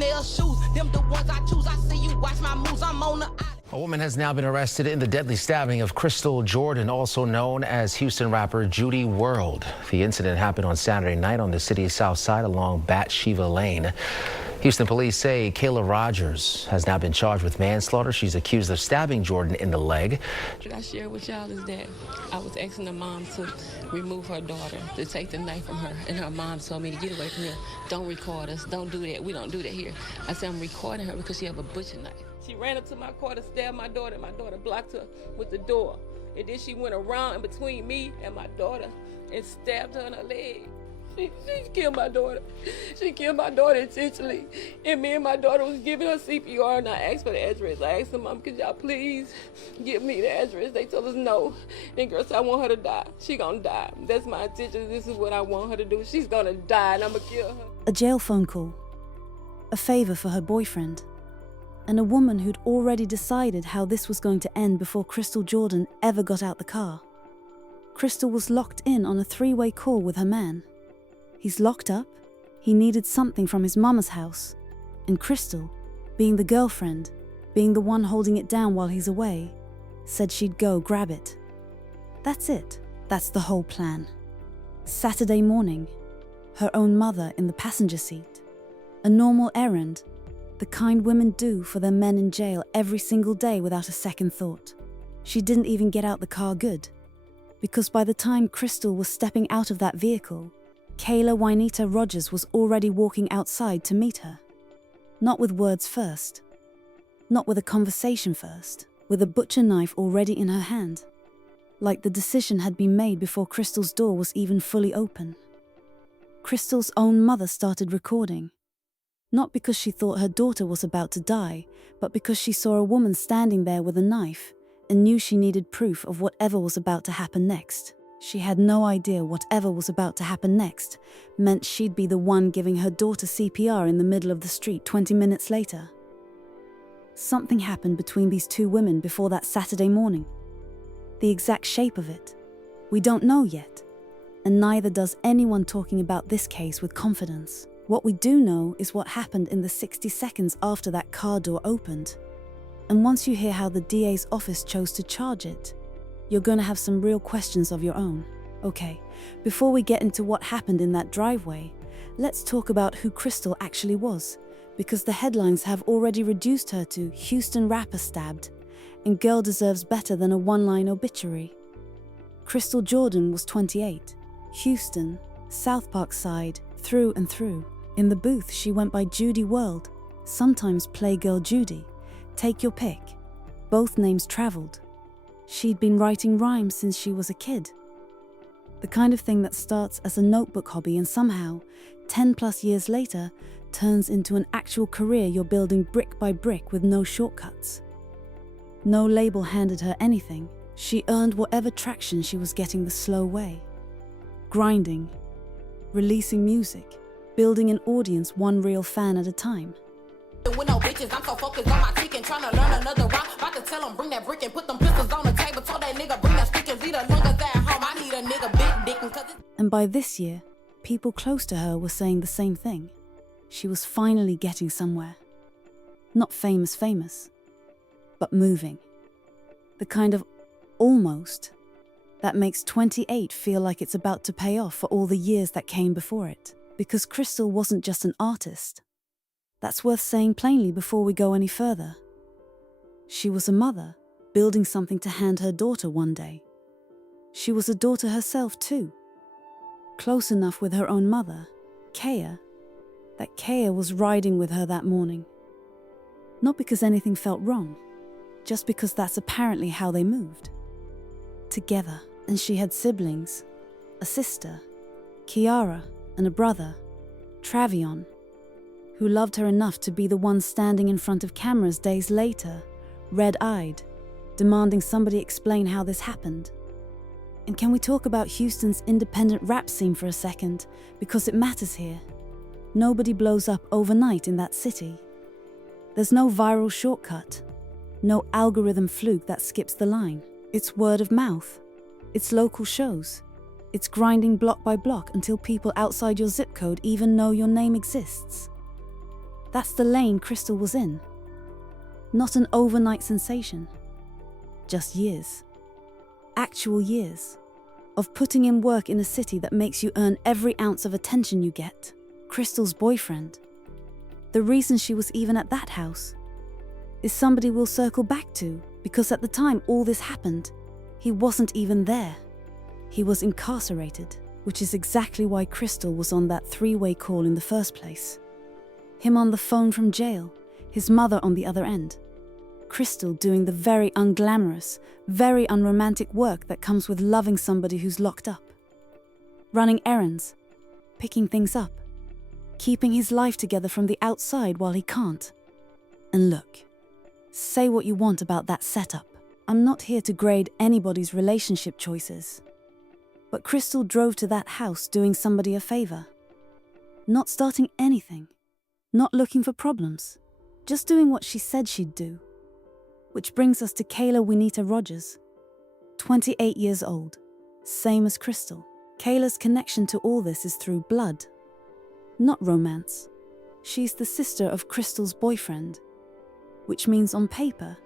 Chanel shoes, them the ones I choose. I see you watch my moves, I'm on the island. A woman has now been arrested in the deadly stabbing of Krystal Jordan, also known as Houston rapper Judy World. The incident happened on Saturday night on the city's south side along Bathsheba Lane. Houston police say Kayla Rodgers has now been charged with manslaughter. She's accused of stabbing Jordan in the leg. What I share with y'all is that I was asking the mom to remove her daughter, to take the knife from her, and her mom told me to get away from here. Don't record us. Don't do that. We don't do that here. I said I'm recording her because she have a butcher knife. She ran up to my car to stab my daughter. My daughter blocked her with the door. And then she went around in between me and my daughter and stabbed her in her leg. She killed my daughter. She killed my daughter intentionally. And me and my daughter was giving her CPR, and I asked for the address. I asked them, Mom, could y'all please give me the address? They told us no. And girl said, I want her to die. She gonna die. That's my intention. This is what I want her to do. She's gonna die, and I'm gonna kill her. A jail phone call, a favor for her boyfriend, and a woman who'd already decided how this was going to end before Krystal Jordan ever got out the car. Krystal was locked in on a three-way call with her man. He's locked up, he needed something from his mama's house, and Krystal, being the girlfriend, being the one holding it down while he's away, said she'd go grab it. That's it. That's the whole plan. Saturday morning, her own mother in the passenger seat. A normal errand, the kind women do for their men in jail every single day without a second thought. She didn't even get out the car good, because by the time Krystal was stepping out of that vehicle, Kayla Wynita Rodgers was already walking outside to meet her. Not with words first, not with a conversation first, with a butcher knife already in her hand, like the decision had been made before Krystal's door was even fully open. Krystal's own mother started recording, not because she thought her daughter was about to die, but because she saw a woman standing there with a knife and knew she needed proof of whatever was about to happen next. She had no idea whatever was about to happen next meant she'd be the one giving her daughter CPR in the middle of the street 20 minutes later. Something happened between these two women before that Saturday morning. The exact shape of it, we don't know yet, and neither does anyone talking about this case with confidence. What we do know is what happened in the 60 seconds after that car door opened. And once you hear how the DA's office chose to charge it, you're going to have some real questions of your own. Okay, before we get into what happened in that driveway, let's talk about who Krystal actually was, because the headlines have already reduced her to Houston rapper stabbed, and girl deserves better than a one-line obituary. Krystal Jordan was 28, Houston, South Park side, through and through. In the booth, she went by Judy World, sometimes Playgirl Judy. Take your pick. Both names traveled. She'd been writing rhymes since she was a kid. The kind of thing that starts as a notebook hobby and somehow, 10+ years later, turns into an actual career you're building brick by brick with no shortcuts. No label handed her anything. She earned whatever traction she was getting the slow way. Grinding, releasing music, building an audience one real fan at a time. With no bitches, I'm so focused on my chicken, trying to learn another route. About to tell them, bring that brick and put them pistols on the table. Told that nigga, bring that stick and leave the niggas at home. I need a nigga big dick cause And by this year, people close to her were saying the same thing. She was finally getting somewhere. Not famous, but moving. The kind of almost that makes 28 feel like it's about to pay off for all the years that came before it. Because Krystal wasn't just an artist. That's worth saying plainly before we go any further. She was a mother, building something to hand her daughter one day. She was a daughter herself too. Close enough with her own mother, Kaya, that Kaya was riding with her that morning. Not because anything felt wrong, just because that's apparently how they moved. Together, and she had siblings, a sister, Kiara, and a brother, Travion, who loved her enough to be the one standing in front of cameras days later, red-eyed, demanding somebody explain how this happened. And can we talk about Houston's independent rap scene for a second, because it matters here. Nobody blows up overnight in that city. There's no viral shortcut, no algorithm fluke that skips the line. It's word of mouth, it's local shows, it's grinding block by block until people outside your zip code even know your name exists. That's the lane Krystal was in. Not an overnight sensation. Just years. Actual years. Of putting in work in a city that makes you earn every ounce of attention you get. Krystal's boyfriend. The reason she was even at that house is somebody we'll circle back to, because at the time all this happened, he wasn't even there. He was incarcerated, which is exactly why Krystal was on that three-way call in the first place. Him on the phone from jail, his mother on the other end. Krystal doing the very unglamorous, very unromantic work that comes with loving somebody who's locked up. Running errands, picking things up, keeping his life together from the outside while he can't. And look, say what you want about that setup. I'm not here to grade anybody's relationship choices. But Krystal drove to that house doing somebody a favor. Not starting anything. Not looking for problems. Just doing what she said she'd do. Which brings us to Kayla Wynita Rodgers, 28 years old, same as Krystal. Kayla's connection to all this is through blood, not romance. She's the sister of Krystal's boyfriend, which means on paper,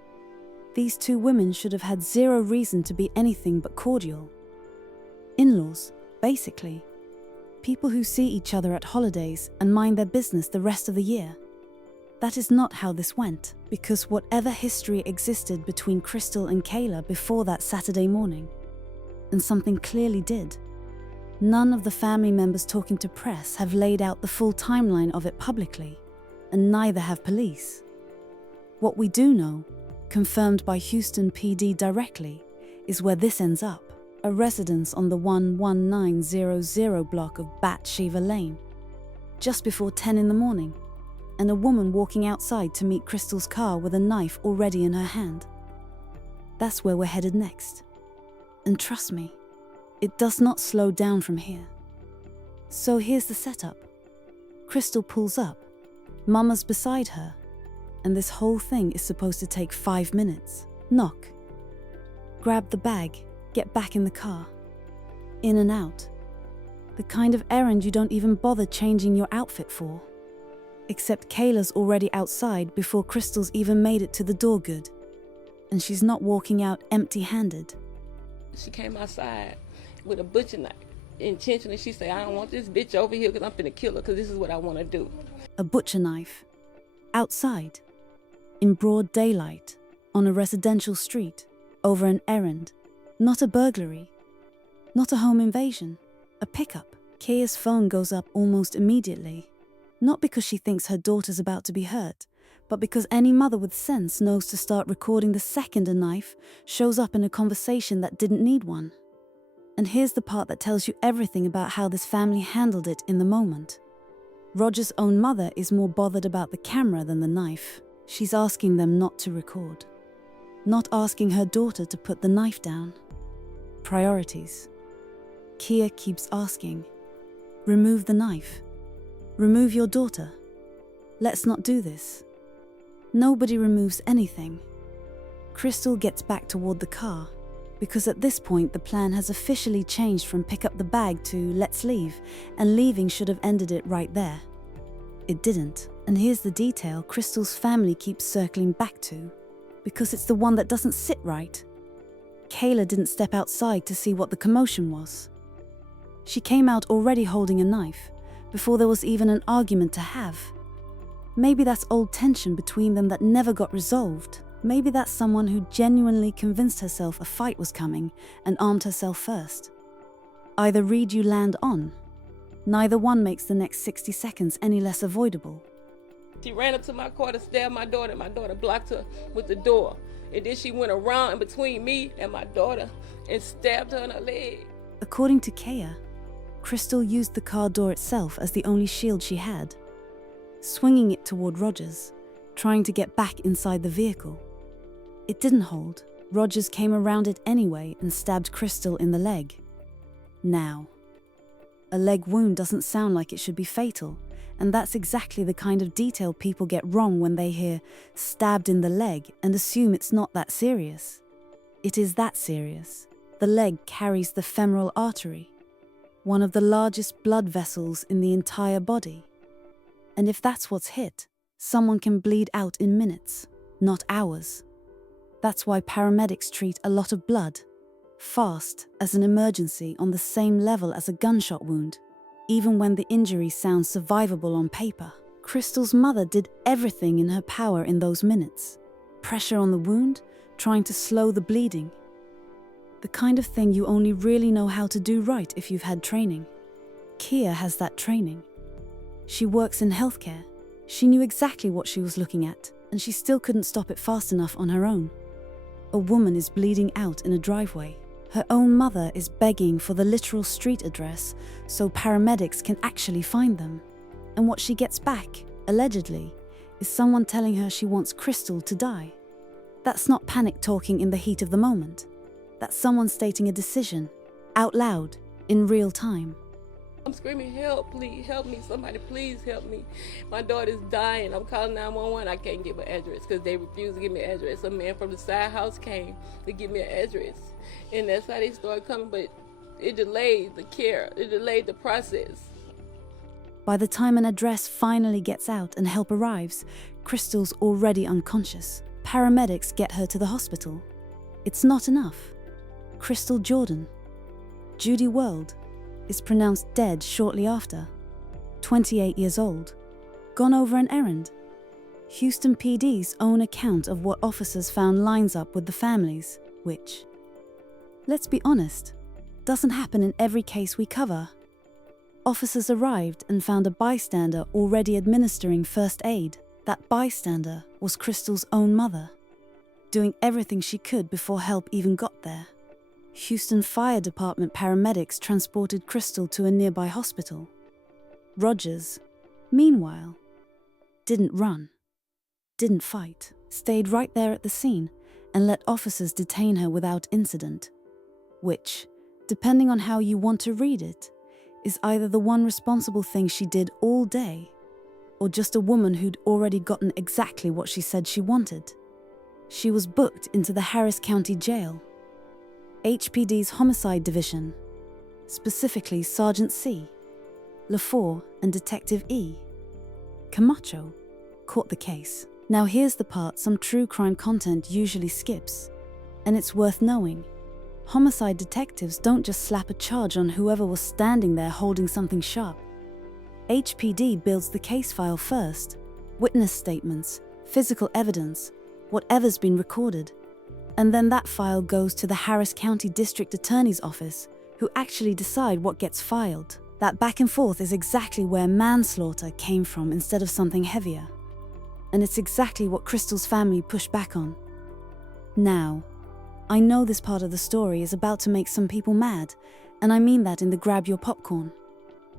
these two women should have had zero reason to be anything but cordial. In-laws, basically. People who see each other at holidays and mind their business the rest of the year. That is not how this went, because whatever history existed between Krystal and Kayla before that Saturday morning, and something clearly did, none of the family members talking to press have laid out the full timeline of it publicly, and neither have police. What we do know, confirmed by Houston PD directly, is where this ends up. A residence on the 11900 block of Bathsheba Lane, just before 10 in the morning, and a woman walking outside to meet Krystal's car with a knife already in her hand. That's where we're headed next. And trust me, it does not slow down from here. So here's the setup. Krystal pulls up, Mama's beside her, and this whole thing is supposed to take 5 minutes. Knock. Grab the bag. Get back in the car. In and out. The kind of errand you don't even bother changing your outfit for. Except Kayla's already outside before Krystal's even made it to the door good. And she's not walking out empty-handed. She came outside with a butcher knife. Intentionally, she said, I don't want this bitch over here because I'm finna kill her because this is what I want to do. A butcher knife. Outside. In broad daylight. On a residential street. Over an errand. Not a burglary. Not a home invasion. A pickup. Kaya's phone goes up almost immediately. Not because she thinks her daughter's about to be hurt, but because any mother with sense knows to start recording the second a knife shows up in a conversation that didn't need one. And here's the part that tells you everything about how this family handled it in the moment. Roger's own mother is more bothered about the camera than the knife. She's asking them not to record. Not asking her daughter to put the knife down. Priorities. Kia keeps asking, remove the knife. Remove your daughter. Let's not do this. Nobody removes anything. Krystal gets back toward the car, because at this point the plan has officially changed from pick up the bag to let's leave, and leaving should have ended it right there. It didn't, and here's the detail Krystal's family keeps circling back to, because it's the one that doesn't sit right. Kayla didn't step outside to see what the commotion was. She came out already holding a knife, before there was even an argument to have. Maybe that's old tension between them that never got resolved. Maybe that's someone who genuinely convinced herself a fight was coming and armed herself first. Either read you land on. Neither one makes the next 60 seconds any less avoidable. She ran up to my car to stab my daughter, and my daughter blocked her with the door. And then she went around in between me and my daughter and stabbed her in her leg. According to Kaya, Krystal used the car door itself as the only shield she had, swinging it toward Rogers, trying to get back inside the vehicle. It didn't hold. Rogers came around it anyway and stabbed Krystal in the leg. Now, a leg wound doesn't sound like it should be fatal, and that's exactly the kind of detail people get wrong when they hear stabbed in the leg and assume it's not that serious. It is that serious. The leg carries the femoral artery, one of the largest blood vessels in the entire body. And if that's what's hit, Someone can bleed out in minutes, not hours. That's why paramedics treat a lot of blood, fast, as an emergency on the same level as a gunshot wound, even when the injury sounds survivable on paper. Krystal's mother did everything in her power in those minutes. Pressure on the wound, trying to slow the bleeding. The kind of thing you only really know how to do right if you've had training. Kia has that training. She works in healthcare. She knew exactly what she was looking at, and she still couldn't stop it fast enough on her own. A woman is bleeding out in a driveway. Her own mother is begging for the literal street address so paramedics can actually find them. And what she gets back, allegedly, is someone telling her she wants Krystal to die. That's not panic talking in the heat of the moment. That's someone stating a decision, out loud, in real time. I'm screaming, help, please, help me, somebody please help me. My daughter's dying. I'm calling 911. I can't give an address because they refuse to give me an address. A man from the side house came to give me an address. And that's how they started coming, but it delayed the care. It delayed the process. By the time an address finally gets out and help arrives, Krystal's already unconscious. Paramedics get her to the hospital. It's not enough. Krystal Jordan, Judy World, is pronounced dead shortly after. 28 years old, gone over an errand. Houston PD's own account of what officers found lines up with the families, which, let's be honest, doesn't happen in every case we cover. Officers arrived and found a bystander already administering first aid. That bystander was Krystal's own mother, doing everything she could before help even got there. Houston Fire Department paramedics transported Krystal to a nearby hospital. Rodgers, meanwhile, didn't run, didn't fight, stayed right there at the scene and let officers detain her without incident, which, depending on how you want to read it, is either the one responsible thing she did all day, or just a woman who'd already gotten exactly what she said she wanted. She was booked into the Harris County Jail. HPD's Homicide Division, specifically Sergeant C, LaFour and Detective E, Camacho, caught the case. Now here's the part some true crime content usually skips, and it's worth knowing. Homicide detectives don't just slap a charge on whoever was standing there holding something sharp. HPD builds the case file first, witness statements, physical evidence, whatever's been recorded. And then that file goes to the Harris County District Attorney's Office, who actually decide what gets filed. That back and forth is exactly where manslaughter came from instead of something heavier. And it's exactly what Krystal's family pushed back on. Now, I know this part of the story is about to make some people mad, and I mean that in the grab your popcorn,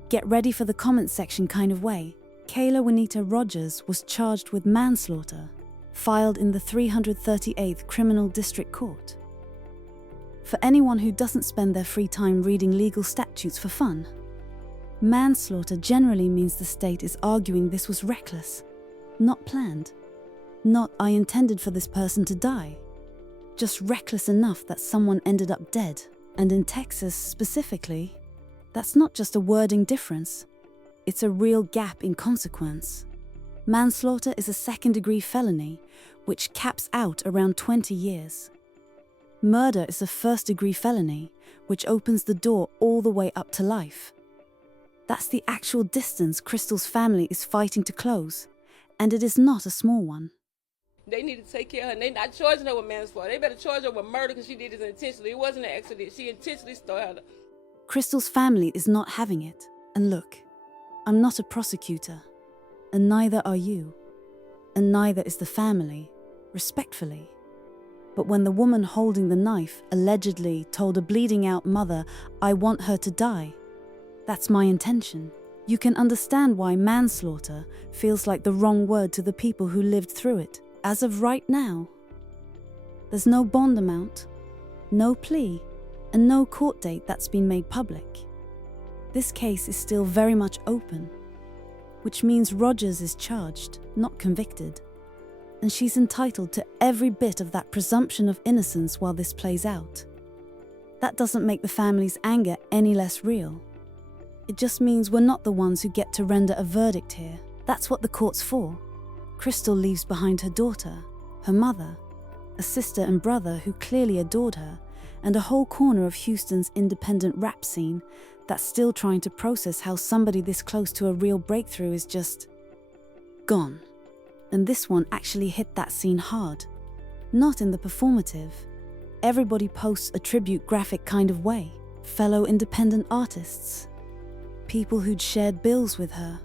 get ready for the comment section kind of way. Kayla Wynita Rodgers was charged with manslaughter, filed in the 338th Criminal District Court. For anyone who doesn't spend their free time reading legal statutes for fun, manslaughter generally means the state is arguing this was reckless, not planned, not I intended for this person to die. Just reckless enough that someone ended up dead. And in Texas specifically, that's not just a wording difference, it's a real gap in consequence. Manslaughter is a second-degree felony, which caps out around 20 years. Murder is a first-degree felony, which opens the door all the way up to life. That's the actual distance Krystal's family is fighting to close, and it is not a small one. They need to take care of her, and they're not charging her with manslaughter. They better charge her with murder because she did this intentionally. It wasn't an accident. She intentionally started. Krystal's family is not having it. And look, I'm not a prosecutor, and neither are you, and neither is the family, respectfully. But when the woman holding the knife allegedly told a bleeding out mother, "I want her to die," that's my intention. You can understand why manslaughter feels like the wrong word to the people who lived through it. As of right now, there's no bond amount, no plea, and no court date that's been made public. This case is still very much open, which means Rodgers is charged, not convicted, and she's entitled to every bit of that presumption of innocence while this plays out. That doesn't make the family's anger any less real. It just means we're not the ones who get to render a verdict here. That's what the court's for. Krystal leaves behind her daughter, her mother, a sister and brother who clearly adored her, and a whole corner of Houston's independent rap scene that's still trying to process how somebody this close to a real breakthrough is just gone. And this one actually hit that scene hard. Not in the performative, everybody posts a tribute graphic kind of way. Fellow independent artists, people who'd shared bills with her,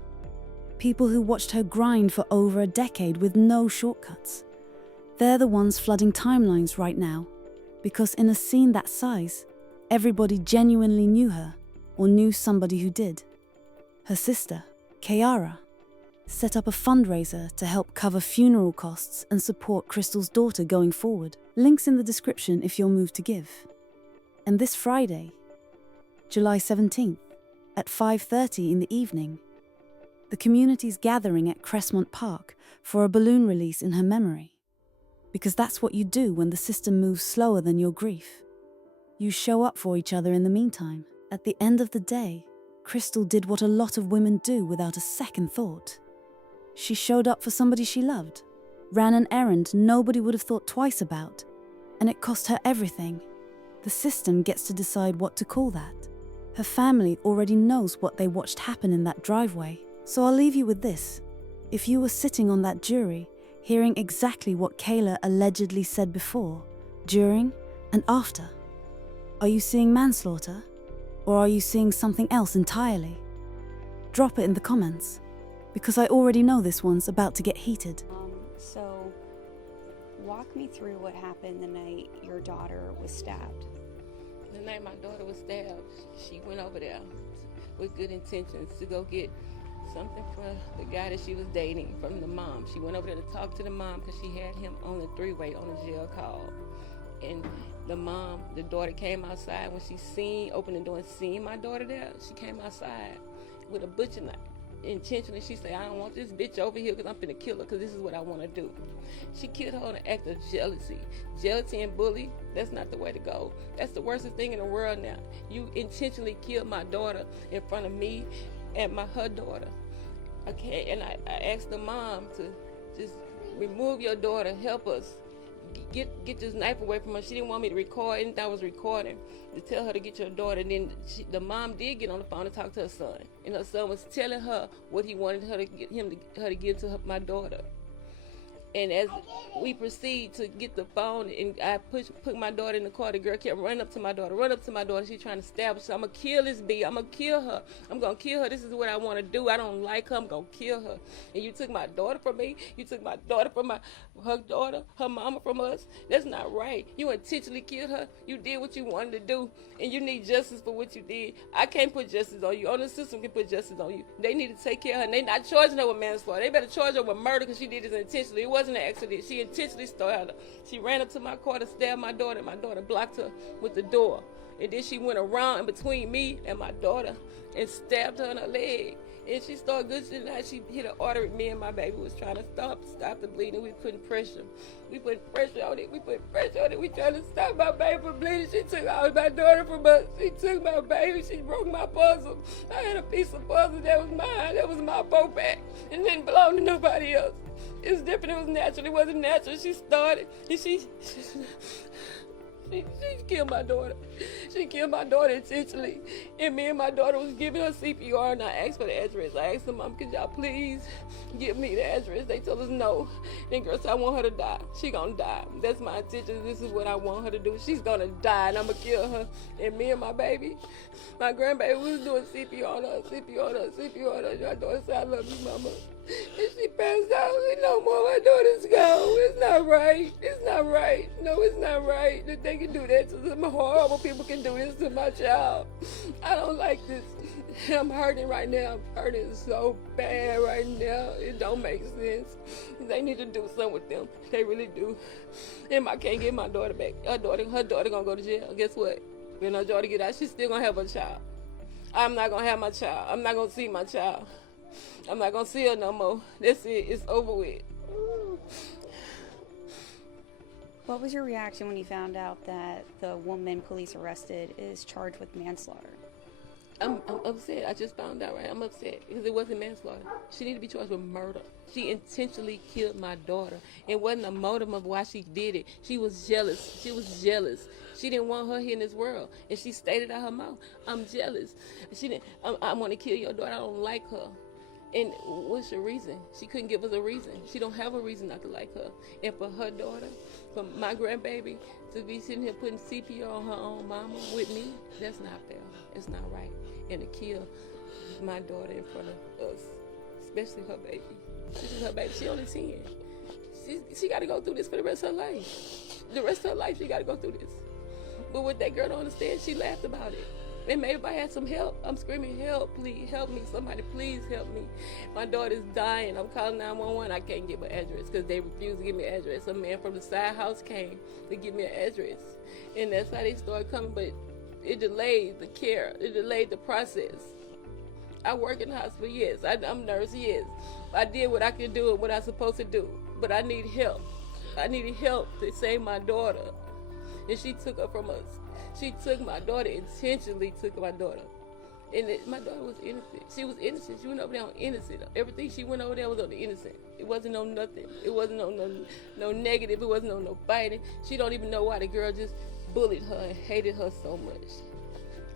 people who watched her grind for over a decade with no shortcuts. They're the ones flooding timelines right now, because in a scene that size, everybody genuinely knew her or knew somebody who did. Her sister, Kiara, set up a fundraiser to help cover funeral costs and support Krystal's daughter going forward. Links in the description if you're moved to give. And this Friday, July 17th, at 5:30 in the evening, the community's gathering at Crestmont Park for a balloon release in her memory. Because that's what you do when the system moves slower than your grief. You show up for each other in the meantime. At the end of the day, Krystal did what a lot of women do without a second thought. She showed up for somebody she loved, ran an errand nobody would have thought twice about, and it cost her everything. The system gets to decide what to call that. Her family already knows what they watched happen in that driveway. So I'll leave you with this. If you were sitting on that jury, hearing exactly what Kayla allegedly said before, during, and after, are you seeing manslaughter? Or are you seeing something else entirely? Drop it in the comments, because I already know this one's about to get heated. So, walk me through what happened the night your daughter was stabbed. The night my daughter was stabbed, she went over there with good intentions to go get something for the guy that she was dating from the mom. She went over there to talk to the mom because she had him on the three-way on a jail call. And the daughter came outside when she opened the door and seen my daughter there. She came outside with a butcher knife. Intentionally, she said, I don't want this bitch over here because I'm finna kill her because this is what I want to do. She killed her on an act of jealousy. Jealousy and bully, that's not the way to go. That's the worst thing in the world now. You intentionally killed my daughter in front of me and her daughter. Okay, and I asked the mom to just remove your daughter, help us. Get this knife away from her. She didn't want me to record anything I was recording, to tell her to get your daughter. And then the mom did get on the phone and talk to her son, and her son was telling her what he wanted her to give to my daughter. And as we proceed to get the phone, and I put my daughter in the car, the girl kept running up to my daughter. She's trying to stab her. So I'm going to kill this bitch. I'm going to kill her. I'm going to kill her. This is what I want to do. I don't like her. I'm going to kill her. And you took my daughter from me. You took my daughter from her daughter, her mama from us. That's not right. You intentionally killed her. You did what you wanted to do, and you need justice for what you did. I can't put justice on you. Only the system can put justice on you. They need to take care of her, and they not charging her with manslaughter. They better charge her with murder because she did this intentionally. It wasn't an accident. She intentionally started her. She ran up to my car to stab my daughter, and my daughter blocked her with the door. And then she went around in between me and my daughter and stabbed her in her leg. And she started good. She hit an artery. Me and my baby was trying to stop the bleeding. We putting pressure. We put pressure on it. We trying to stop my baby from bleeding. She took out my daughter from us. She took my baby. She broke my puzzle. I had a piece of puzzle that was mine. That was my boat back. It didn't belong to nobody else. It was different. It was natural. It wasn't natural. She started. And she killed my daughter. She killed my daughter intentionally. And me and my daughter was giving her CPR, and I asked for the address. I asked them, Mom, could y'all please give me the address? They told us no. Then girl said, I want her to die. She gonna die. That's my intention. This is what I want her to do. She's gonna die, and I'm gonna kill her. And me and my baby, my grandbaby, we was doing CPR on her. My daughter said, I love you, Mama. And she passed out. No more. My daughter's gone. It's not right. It's not right. No, it's not right that they can do that to some horrible people can do this to my child. I don't like this. I'm hurting right now. I'm hurting so bad right now. It don't make sense. They need to do something with them. They really do. And I can't get my daughter back. Her daughter gonna go to jail. Guess what? When her daughter get out, she's still gonna have her child. I'm not gonna have my child. I'm not gonna see my child. I'm not gonna see her no more. That's it. It's over with. What was your reaction when you found out that the woman police arrested is charged with manslaughter? I'm upset. I just found out, right? I'm upset because it wasn't manslaughter. She needed to be charged with murder. She intentionally killed my daughter. It wasn't a motive of why she did it. She was jealous. She was jealous. She didn't want her here in this world, and she stated out her mouth, "I'm jealous." She didn't. I want to kill your daughter. I don't like her. And what's your reason? She couldn't give us a reason. She don't have a reason not to like her. And for her daughter, for my grandbaby, to be sitting here putting CPR on her own mama with me, that's not fair. It's not right. And to kill my daughter in front of us, especially her baby. This is her baby. She only 10. She got to go through this for the rest of her life. The rest of her life, she got to go through this. But what that girl don't understand, she laughed about it. And maybe if I had some help, I'm screaming, help, please, help me. Somebody, please help me. My daughter's dying. I'm calling 911. I can't get my address because they refuse to give me an address. A man from the side house came to give me an address. And that's how they started coming. But it delayed the care. It delayed the process. I work in the hospital, yes. I'm a nurse, yes. I did what I could do and what I was supposed to do. But I need help. I needed help to save my daughter. And she took her from us. She took my daughter, intentionally took my daughter. And my daughter was innocent. She was innocent. She went over there on innocent. Everything she went over there was on the innocent. It wasn't on nothing. It wasn't on no negative. It wasn't on no fighting. She don't even know why the girl just bullied her and hated her so much.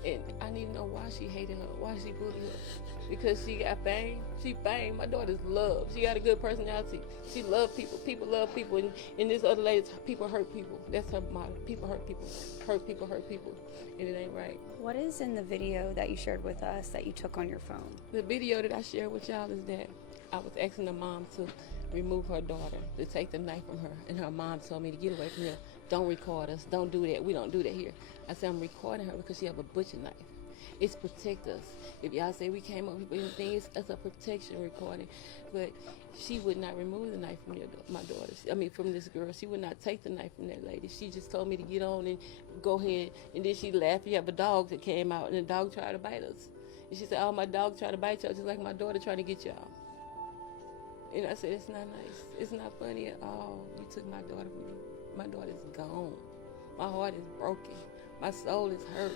And I need to know why she hated her, why she bullied her. Because she got fame. She fame. My daughter's loved. She got a good personality. She loved people. People love people. And this other lady, people hurt people. That's her motto. People hurt people. Hurt people, hurt people. And it ain't right. What is in the video that you shared with us that you took on your phone? The video that I shared with y'all is that I was asking the mom to remove her daughter, to take the knife from her. And her mom told me to get away from here. Don't record us. Don't do that. We don't do that here. I said, I'm recording her because she have a butcher knife. It's protect us. If y'all say we came up with anything, it's a protection recording. But she would not remove the knife from my daughter. From this girl. She would not take the knife from that lady. She just told me to get on and go ahead. And then she laughed. You have a dog that came out, and the dog tried to bite us. And she said, oh, my dog tried to bite y'all, just like my daughter trying to get y'all. And I said, it's not nice. It's not funny at all. You took my daughter from me. My daughter's gone. My heart is broken. My soul is hurt.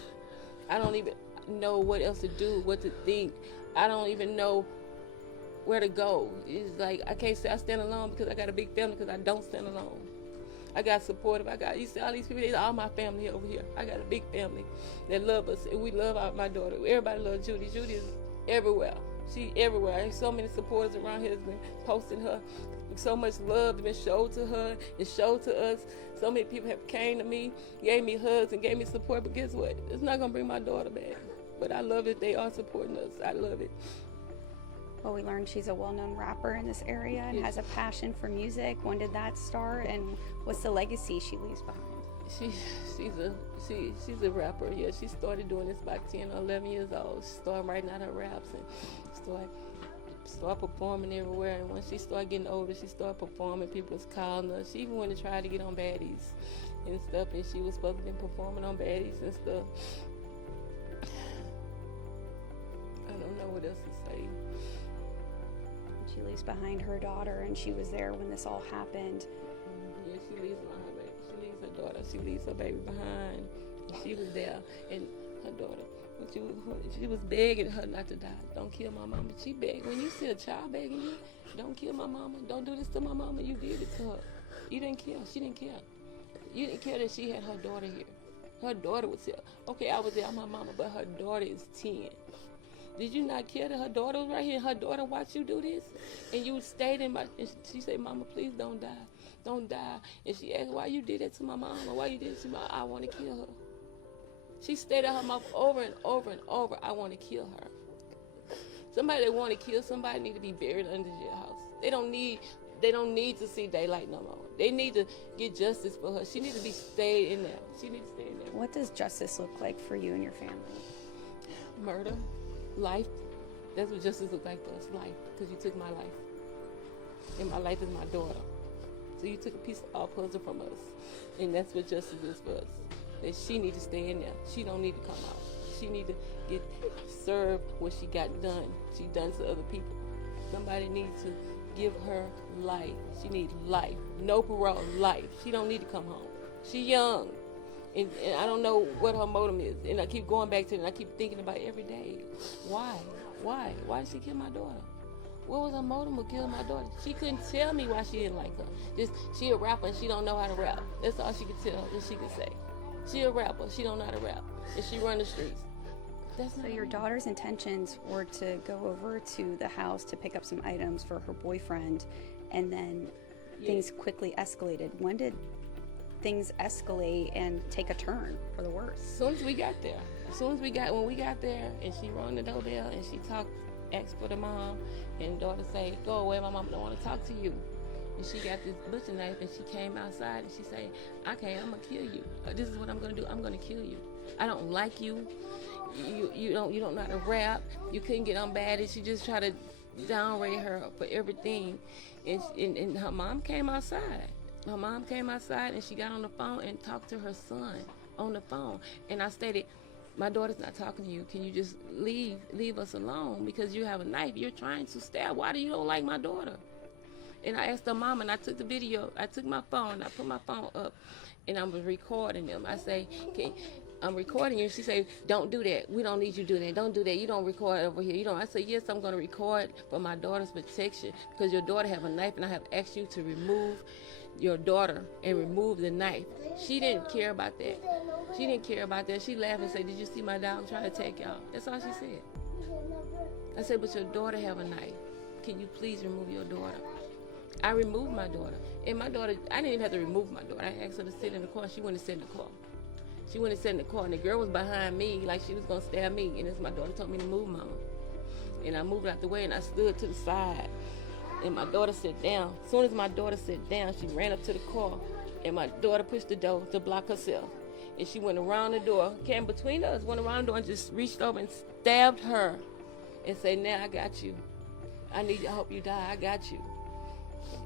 I don't even know what else to do, what to think. I don't even know where to go. It's like I can't say I stand alone because I got a big family, because I don't stand alone. I got supportive. You see all these people, they're all my family over here. I got a big family that love us, and we love my daughter. Everybody loves Judy. Judy is everywhere. She everywhere. There's so many supporters around here that's been posting her. So much love has been showed to her and showed to us. So many people have came to me, gave me hugs and gave me support. But guess what? It's not going to bring my daughter back. But I love it. They are supporting us. I love it. Well, we learned she's a well-known rapper in this area and has a passion for music. When did that start, and what's the legacy she leaves behind? She's a rapper. Yeah, she started doing this about 10 or 11 years old. She started writing out her raps and start performing everywhere. And when she started getting older, she started performing. People was calling her. She even went to try to get on Baddies and stuff, and she was supposed to be performing on Baddies and stuff. I don't know what else to say. She leaves behind her daughter, and she was there when this all happened. Yeah, she leaves behind her baby. She leaves her daughter. She leaves her baby behind. She was there, and her daughter, she was begging her not to die. Don't kill my mama. She begged. When you see a child begging you, don't kill my mama. Don't do this to my mama. You did it to her. You didn't care. She didn't care. You didn't care that she had her daughter here. Her daughter was here. Okay, I was there, my mama, but her daughter is 10. Did you not care that her daughter was right here? Her daughter watched you do this? And you stayed in and she said, Mama, please don't die. Don't die. And she asked, why you did that to my mama? Why you did it to my I want to kill her. She stayed at her mouth over and over and over, I want to kill her. Somebody that want to kill somebody need to be buried under your house. They don't need to see daylight no more. They need to get justice for her. She needs to be stayed in there. She needs to stay in there. What does justice look like for you and your family? Murder. Life. That's what justice looks like for us. Life. Because you took my life. And my life is my daughter. So you took a piece of our puzzle from us. And that's what justice is for us. That she need to stay in there. She don't need to come out. She need to get served what she got done. She done to other people. Somebody needs to give her life. She needs life. No parole. Life. She don't need to come home. She young. And I don't know what her motive is. And I keep going back to it, and I keep thinking about it every day. Why? Why did she kill my daughter? What was her motive for killing my daughter? She couldn't tell me why she didn't like her. Just, she a rapper and she don't know how to rap. That's all she could tell, that she could say. She a rapper, she don't know how to rap. And she run the streets. So your daughter's intentions were to go over to the house to pick up some items for her boyfriend, and then things quickly escalated. When did things escalate and take a turn for the worse? As soon as we got there. When we got there, and she rang the doorbell, and she asked for the mom, and daughter say, "Go away, my mom don't want to talk to you." And she got this butcher knife, and she came outside, and she said, "I'm gonna kill you. This is what I'm gonna do. I'm gonna kill you. I don't like you. You don't know how to rap. You couldn't get on bad." And she just tried to downrate her for everything. And her mom came outside. And she got on the phone and talked to her son on the phone. And I stated, "My daughter's not talking to you. Can you just leave us alone? Because you have a knife. You're trying to stab. Why do you don't like my daughter?" And I asked her mom, and I took the video. I took my phone. I put my phone up, and I was recording them. I say, "Okay, I'm recording you." She say, "Don't do that. We don't need you to do that. Don't do that. You don't record over here. You don't." I say, "Yes, I'm going to record for my daughter's protection, because your daughter have a knife, and I have asked you to remove your daughter and remove the knife." She didn't care about that. She laughed and said, "Did you see my dog trying to attack y'all?" That's all she said. I said, "But your daughter have a knife. Can you please remove your daughter?" I removed my daughter. And my daughter, I didn't even have to remove my daughter. I asked her to sit in the car. She went and sat in the car. And the girl was behind me like she was going to stab me. And it's my daughter told me to move, Mama. And I moved out the way, and I stood to the side. And my daughter sat down. As soon as my daughter sat down, she ran up to the car. And my daughter pushed the door to block herself. And she went around the door, came between us, went around the door and just reached over and stabbed her. And said, "Now I got you. I hope you die. I got you."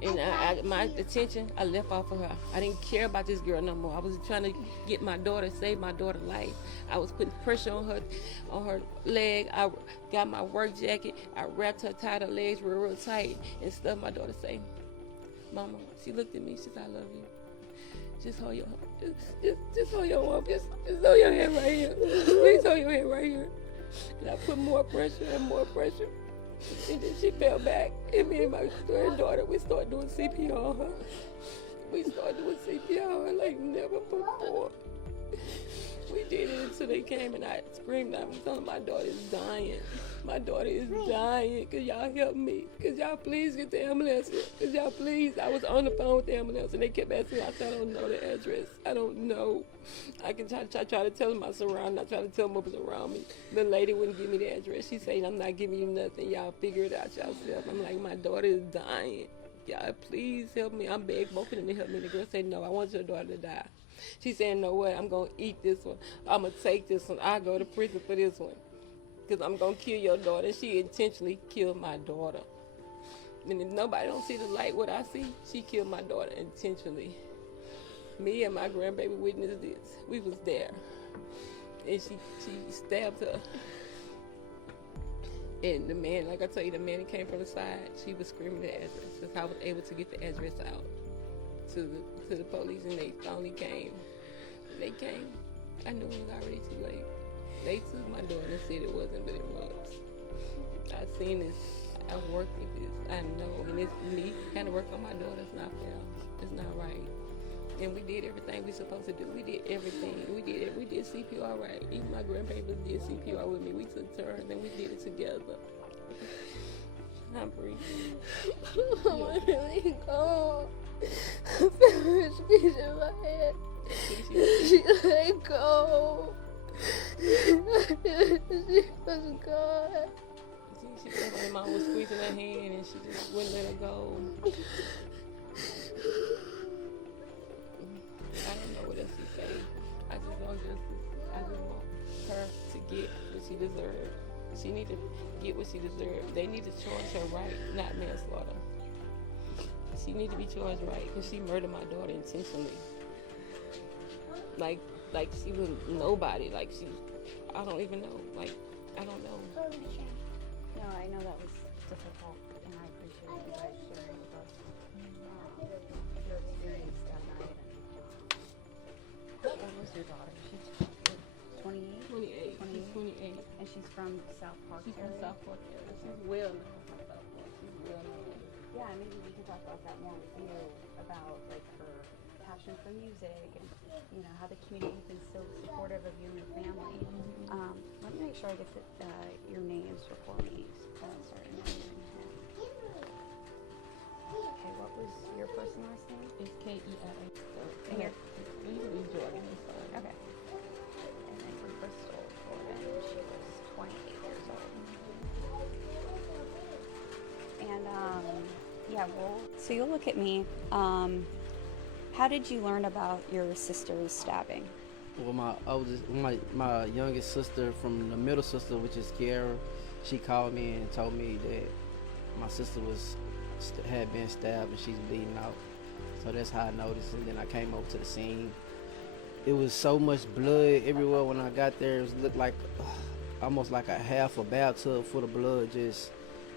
And my attention, I left off of her. I didn't care about this girl no more. I was trying to get my daughter, save my daughter's life. I was putting pressure on her leg. I got my work jacket. I wrapped her, tied her legs real tight, and stuff. My daughter say, "Mama," she looked at me. She said, "I love you. Just hold your arm. Just hold your hand right here. Please hold your hand right here." And I put more pressure and more pressure. And then she fell back, and me and my granddaughter, we started doing CPR on her. We started doing CPR like never before. We did it until they came, and I screamed. I was telling my daughter is dying. My daughter is dying. Could y'all help me? Could y'all please get the ambulance? Could y'all please? I was on the phone with the ambulance, and they kept asking me. I said, "I don't know the address. I don't know." I can try to tell them my surroundings. I try to tell them what was around me. The lady wouldn't give me the address. She said, "I'm not giving you nothing. Y'all figure it out yourself." I'm like, "My daughter is dying. Y'all please help me." I'm begging both of them to help me. The girl said, "No, I want your daughter to die." She said, "No way, I'm going to eat this one. I'm going to take this one. I'll go to prison for this one. Because I'm going to kill your daughter." She intentionally killed my daughter. And if nobody don't see the light, what I see, she killed my daughter intentionally. Me and my grandbaby witnessed this. We was there. And she stabbed her. And the man, like I tell you, the man that came from the side, she was screaming the address. Because I was able to get the address out to the police, and they finally came. They came. I knew it was already too late. They took my daughter and said it wasn't, but it was. I've seen this. I've worked with this. I know. And it's me trying to work on my daughter. It's not fair. It's not right. And we did everything we supposed to do. We did everything. We did CPR right. Even my grandbaby did CPR with me. We took turns and we did it together. I'm breathing. I want to let go. I feel her squeeze in my head. She let go. She was gone. She said my mom was squeezing her hand and she just wouldn't let her go. I don't know what else to say. I just want justice. I just want her to get what she deserved. She need to get what she deserved. They need to charge her right, not manslaughter. She need to be charged right because she murdered my daughter intentionally. Like she was nobody. Like she, I don't even know. Like I don't know. No, I know that was difficult, and I appreciate you guys sharing with us your experience that night. What was your daughter? from South Park She's from area? South Park area. She's well known from South Park. She's well known. Yeah, maybe we can talk about that more with you, about like her passion for music and how the community's been so supportive of you and your family. Let me make sure I get your names before we start interviewing him. Okay, what was your first and last name? It's K-E-I-A. And your You can use Jordan. It's fine. okay. And then for Krystal Jordan, she was 28 years old. And yeah, well, so you'll look at me. How did you learn about your sister's stabbing? Well, my youngest sister from the middle sister, which is Kiara, she called me and told me that my sister had been stabbed and she's bleeding out. So that's how I noticed, and then I came over to the scene. It was so much blood everywhere when I got there. It looked like almost like a half a bathtub full of blood, just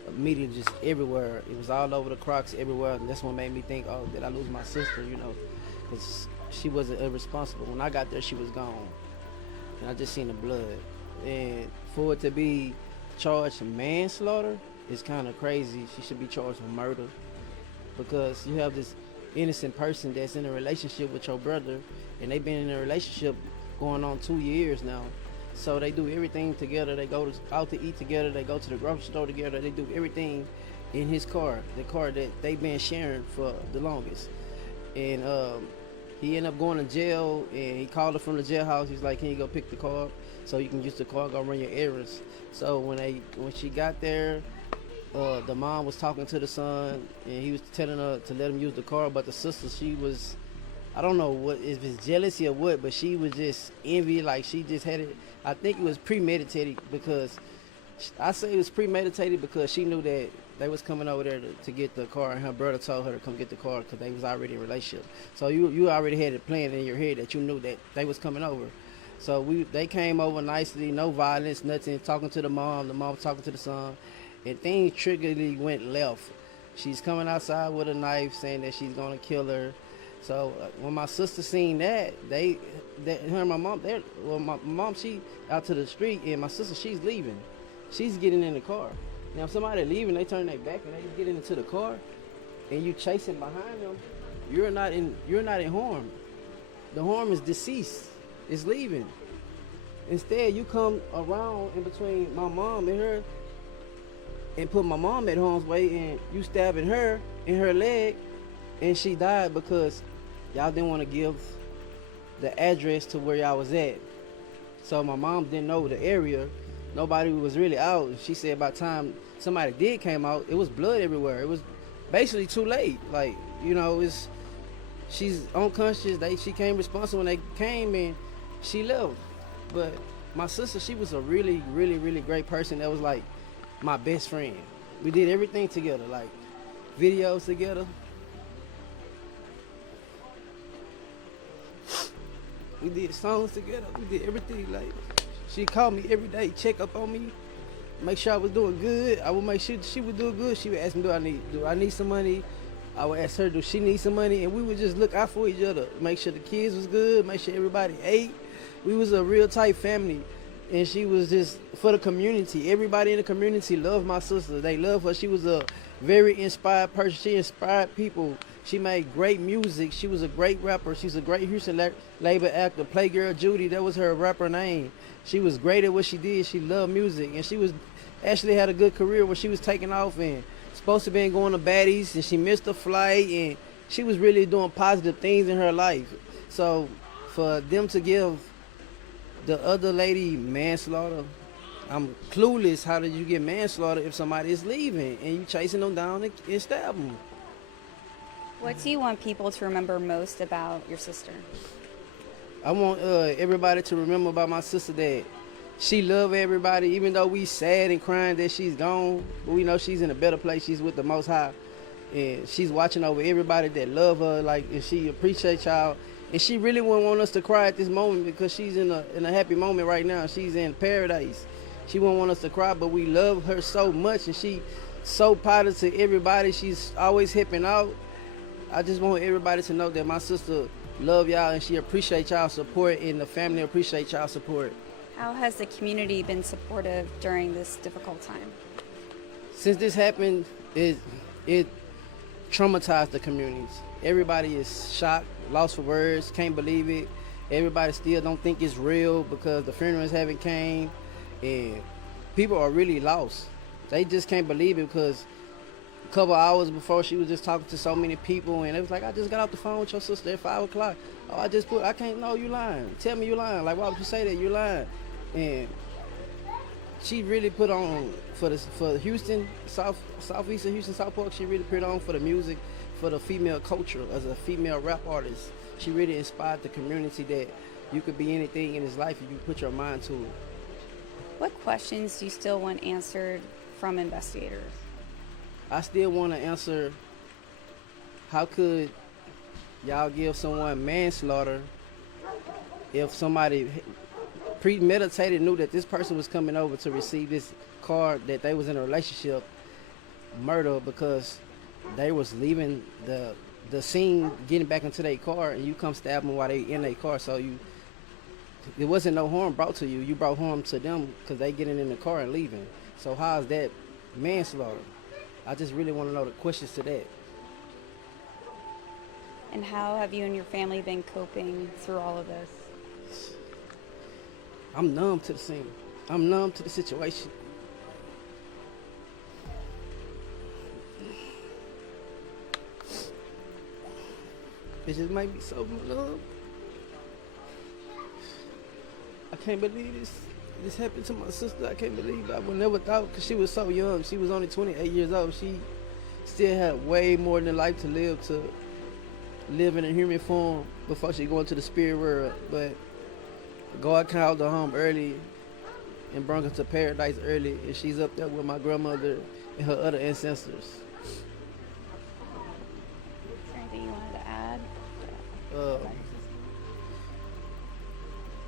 immediately just everywhere. It was all over the Crocs everywhere, and that's what made me think, oh, did I lose my sister, because she wasn't irresponsible. When I got there, she was gone, and I just seen the blood. And for it to be charged manslaughter is kind of crazy. She should be charged with murder, because you have this innocent person that's in a relationship with your brother, and they've been in a relationship going on 2 years now. So they do everything together. They go out to eat together. They go to the grocery store together. They do everything in his car, the car that they've been sharing for the longest. And he ended up going to jail, and he called her from the jailhouse. He's like, can you go pick the car up so you can use the car, go run your errands? So when she got there, the mom was talking to the son, and he was telling her to let him use the car, but the sister, she was, I don't know what, if it's jealousy or what, but she was just envy, like she just had it. I think it was premeditated, because I say it was premeditated because she knew that they was coming over there to get the car, and her brother told her to come get the car because they was already in a relationship. So you already had it planned in your head that you knew that they was coming over. So they came over nicely, no violence, nothing, talking to the mom talking to the son, and things triggerly went left. She's coming outside with a knife saying that she's gonna kill her. So when my sister seen that, her and my mom, my mom, she out to the street, and my sister, she's leaving. She's getting in the car. Now if somebody leaving, they turn their back and they get into the car, and you chasing behind them, you're not in harm. The harm is deceased. It's leaving. Instead, you come around in between my mom and her and put my mom at harm's way, and you stabbing her in her leg, and she died because y'all didn't want to give the address to where y'all was at. So my mom didn't know the area. Nobody was really out. She said by the time somebody did came out, it was blood everywhere. It was basically too late. Like, she's unconscious. She came responsible when they came, and she left. But my sister, she was a really, really, really great person. That was like my best friend. We did everything together, like videos together. We did songs together. We did everything. Like, she called me every day, check up on me, make sure I was doing good. I would make sure she was doing good. She would ask me, do I need some money? I would ask her, do she need some money? And we would just look out for each other, make sure the kids was good, make sure everybody ate. We was a real tight family, and she was just for the community. Everybody in the community loved my sister. They loved her. She was a very inspired person. She inspired people. She made great music. She was a great rapper. She's a great Houston labor actor. Playgirl Judy, that was her rapper name. She was great at what she did. She loved music, and she was actually had a good career where she was taking off and supposed to be going to baddies, and she missed a flight, and she was really doing positive things in her life. So for them to give the other lady manslaughter, I'm clueless. How did you get manslaughter if somebody is leaving and you chasing them down and stab them? What do you want people to remember most about your sister? I want everybody to remember about my sister that she loved everybody, even though we sad and crying that she's gone, but we know she's in a better place. She's with the Most High, and she's watching over everybody that love her, and she appreciates y'all. And she really wouldn't want us to cry at this moment because she's in a happy moment right now. She's in paradise. She wouldn't want us to cry, but we love her so much, and she so positive to everybody. She's always helping out. I just want everybody to know that my sister love y'all, and she appreciates y'all support, and the family appreciates y'all support. How has the community been supportive during this difficult time? Since this happened, it traumatized the communities. Everybody is shocked, lost for words, can't believe it. Everybody still don't think it's real because the funerals haven't came, and people are really lost. They just can't believe it because a couple hours before she was just talking to so many people, and it was like, I just got off the phone with your sister at 5 o'clock. Oh, I can't know you lying. Tell me you lying. Like, why would you say that? You lying. And she really put on for Houston, southeast of Houston, South Park. She really put on for the music, for the female culture as a female rap artist. She really inspired the community that you could be anything in this life if you put your mind to it. What questions do you still want answered from investigators? I still want to answer, how could y'all give someone manslaughter if somebody premeditated knew that this person was coming over to receive this card, that they was in a relationship, murder because they was leaving the scene, getting back into their car, and you come stab them while they in their car. So it wasn't no harm brought to you. You brought harm to them because they getting in the car and leaving. So how is that manslaughter? I just really want to know the questions to that. And how have you and your family been coping through all of this? I'm numb to the scene. I'm numb to the situation. It just made me so numb. I can't believe this happened to my sister. I can't believe it. I would never thought, because she was so young. She was only 28 years old. She still had way more than life to live in a human form before she go into the spirit world. But God called her home early and brought her to paradise early, and she's up there with my grandmother and her other ancestors. Is there anything you wanted to add?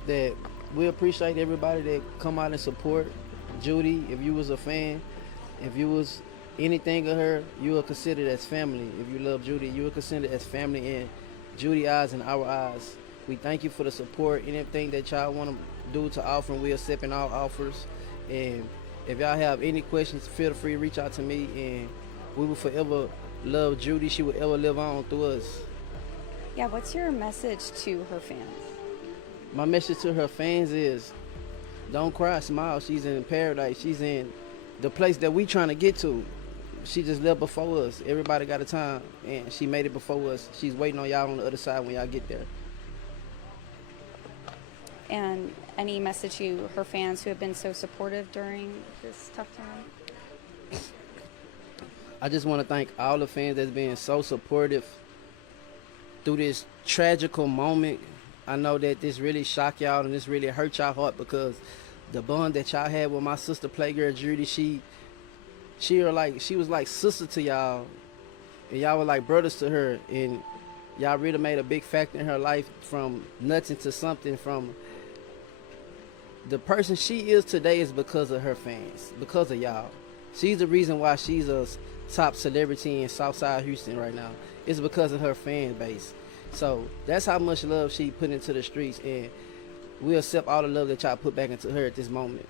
That we appreciate everybody that come out and support Judy. If you was a fan, if you was anything of her, you are considered as family. If you love Judy, you are considered as family in Judy eyes and our eyes. We thank you for the support. Anything that y'all want to do to offer, we accept in all offers. And if y'all have any questions, feel free to reach out to me, and we will forever love Judy. She will ever live on through us. Yeah, what's your message to her fans? My message to her fans is, don't cry, smile. She's in paradise. She's in the place that we trying to get to. She just lived before us. Everybody got a time, and she made it before us. She's waiting on y'all on the other side when y'all get there. And any message to her fans who have been so supportive during this tough time? I just want to thank all the fans that's been so supportive through this tragical moment. I know that this really shocked y'all and this really hurt y'all heart, because the bond that y'all had with my sister Playgirl Judy, she was like sister to y'all, and y'all were like brothers to her, and y'all really made a big factor in her life, from nothing to something. From the person she is today is because of her fans, because of y'all. She's the reason why she's a top celebrity in Southside Houston right now. It's because of her fan base. So that's how much love she put into the streets, and we accept all the love that y'all put back into her at this moment.